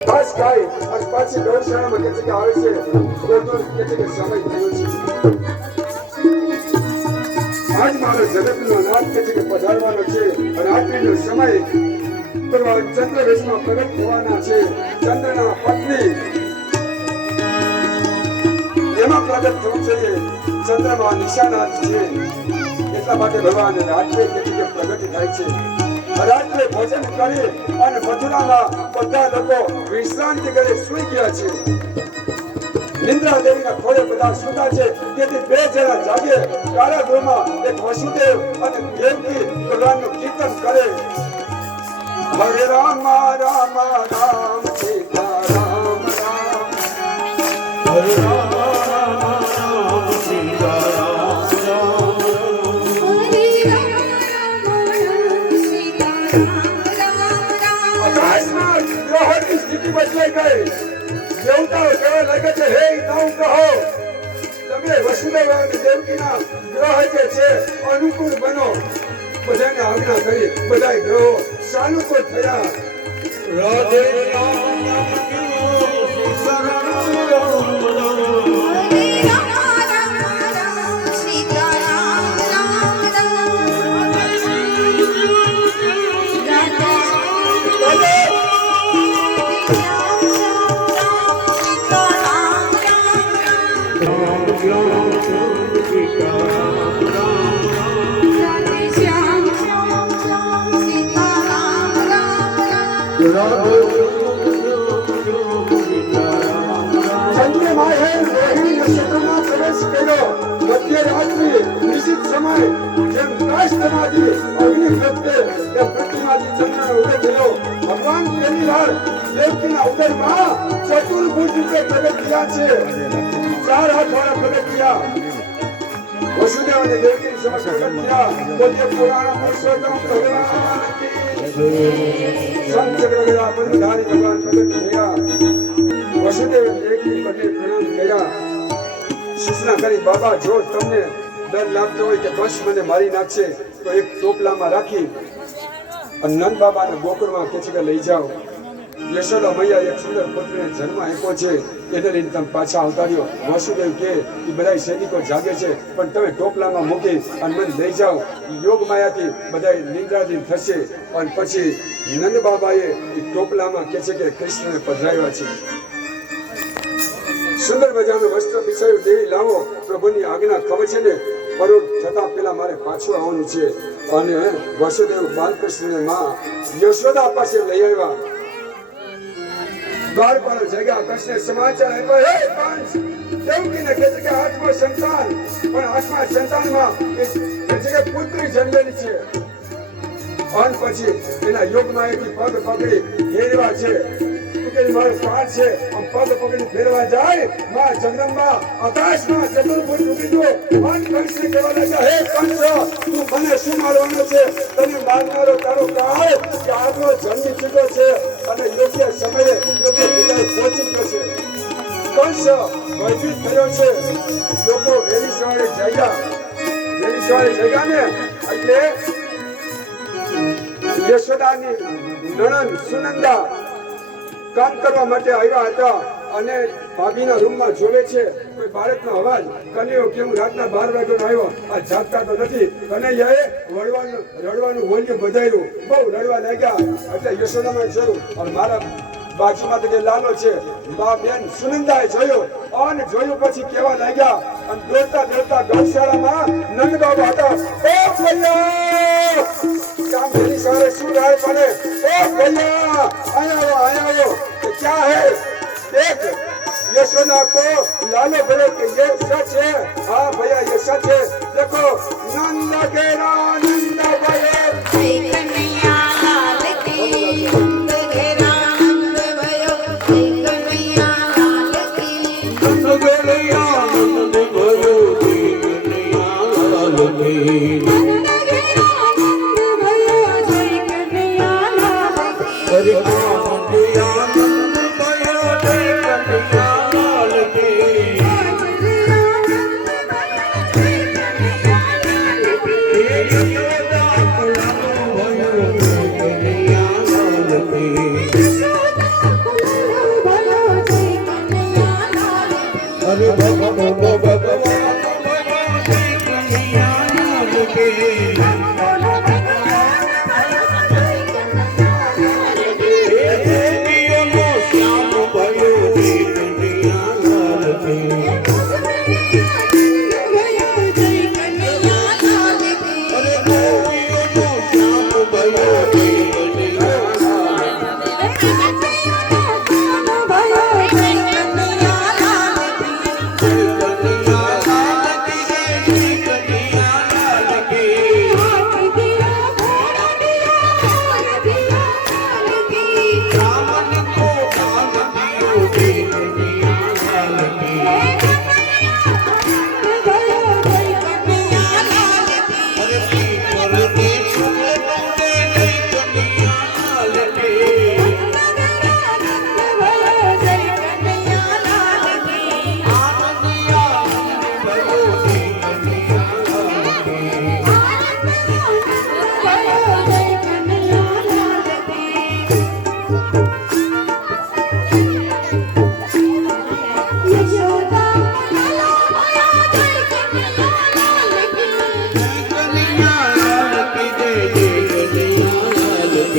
ઘાસ ખાઈ અને પાછી ગૌશાળામાં કે છે કે આવે છે તો કે છે કે સમય થયો છે આજ મારો જગતનો નાથ કે છે કે પધારવાનો છે અને આટલીનો સમય ચંદ્ર વેશમાં પ્રગટ થવાના છે ચંદ્રના પત્ની એમાં પ્રગટ થવું જોઈએ ચંદ્રમાં નિશાનાથ છે એટલા માટે ભગવાન રાત્રે કે છે કે પ્રગટ થાય છે રાત્રે ભોજન કરી અને મથુરામાં બધા લોકો વિશ્રાંતિ કરી સૂઈ ગયા છે નિંદ્રા દેવીના ખોળે બધા સૂતા છે તેથી બે જણા જાગે કારાગૃહમાં એક વસુદેવ અને દેવકી ભગવાનનું કીર્તન કરે હરે રામ રામ રામ સીતા રામ રામ હરે રામ રામ સીતા રામ રામ હરે રામ સીતા રામ આકાશમાં ગ્રહોની સ્થિતિ બદલાઈ ગઈ દેવતાઓ કહેવા લાગે છે હે નવ ગ્રહો તમે વસુદેવ અને દેવકીના ગ્રહ જે છે અનુકૂળ બનો બધાને આજ્ઞા કરી બધા ગ્રહો સાનુકૂળ થયા રાધે ચંદ્રમાએ રોહિણી નક્ષત્રમાં પ્રવેશ કર્યો મધ્યરાત્રિ નિશ્ચિત સમય જેમ કાષ્ઠમાંથી અગ્નિ પ્રગટે તેમ પૃથ્વીમાંથી ચંદ્રનો ઉદય થયો ભગવાન પહેલી વાર દેવકીના ઉદયમાં ચતુર્ભુજ રૂપે પ્રગટ થયા છે 4 હાથ વાળા પ્રગટ થયા વસુદેવ અને દેવકીની સમક્ષ પ્રગટ થયા બોલ્ય પુરાણ પુરુષોત્તમ ભગવાન સંચક્રગરા પદ્મધારી ભગવાન પ્રગટ થયા વસુદેવ દેવકી બંને પ્રણામ કર્યા સૂચના કરી બાબા જો તમને ડર લાગતો હોય કે કંસ મને મારી નાખશે તો એક ટોપલામાં રાખી અને નંદ બાબાના ગોકુળમાં કે છે કે લઈ જાઓ યશોદા મૈયા એક સુંદર પુત્રને જન્મ આપ્યો છે એને લઈને તમે પાછા આવતા રહ્યો વસુદેવ કે એ બધા સૈનિકો જાગે છે પણ તમે ટોપલામાં મૂકી અને મને લઈ જાઓ યોગ માયાથી બધા નિંદ્રાધીન થશે અને પછી નંદ બાબાએ એ ટોપલામાં કે છે કે કૃષ્ણને પધરાવ્યા છે સુંદર મજાનું વસ્ત્ર બિછાયું દેવી લાવો પ્રભુની આજ્ઞા ખબર છે ને પરોઢ થતા પેલા મારે પાછું આવવાનું છે અને વસુદેવ બાલકૃષ્ણને માં યશોદા પાસે લઈ આવ્યા દ્વાર પર જગ્યા કૃષ્ણે સમાચાર આપ્યો હે કંસ દેવકીને કહે છે કે આઠમા સંતાન પણ આઠમા સંતાનમાં કે છે કે પુત્રી જન્મેલી છે અને પછી એના યોગમાં એથી પગ પકડી ફેરવા છે મારો પાઠ છે આમ પગ પકડી ફેરવા જાય માં જગદંબા આકાશમાં ચતુર્ભુજ ઉડી ગયો મન કંસને કહેવા લાગ્યા હે કંસ તું મને શું મારવાનો છે તને મારનારો તારો કાળ કે આગલો જન્મી ચૂક્યો છે અને યોગ્ય સમયે યોગ્ય જગ્યાએ પહોંચી ગયો છે કંસ ભયભીત થયો છે લોકો વેલી સવારે જાગ્યા ને એટલે યશોદાની નણંદ સુનંદા કામ કરવા માટે આવ્યા હતા અને ભાભીના રૂમમાં જોવે છે કોઈ બાળકનો અવાજ કનૈયો કેમ રાતના 12 વાગ્યાનો આવ્યો આ જાગતા તો નથી કનૈયાએ રડવાનું વોલ્યુમ વધાર્યું બહુ રડવા લાગ્યા એટલે યશોદામાં જોયું અને મારા બાજુમાં તો જે લાલો છે બા બેન સુનંદાએ જોયું અને જોયું પછી કેવા લાગ્યા અને દોડતા દોડતા ગૌશાળામાં નંદ બાબા હતા ઓ ભૈયા કામ ભેરી સારે શું રાય બને ઓ भैया आया वो तो क्या है देख यशोदा को लालो बोले कि ये सच है हाँ भैया ये सच है देखो नंद घेरा नंद भैया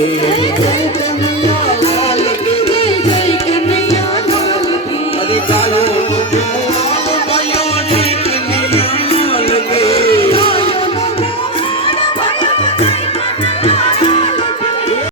Yeah.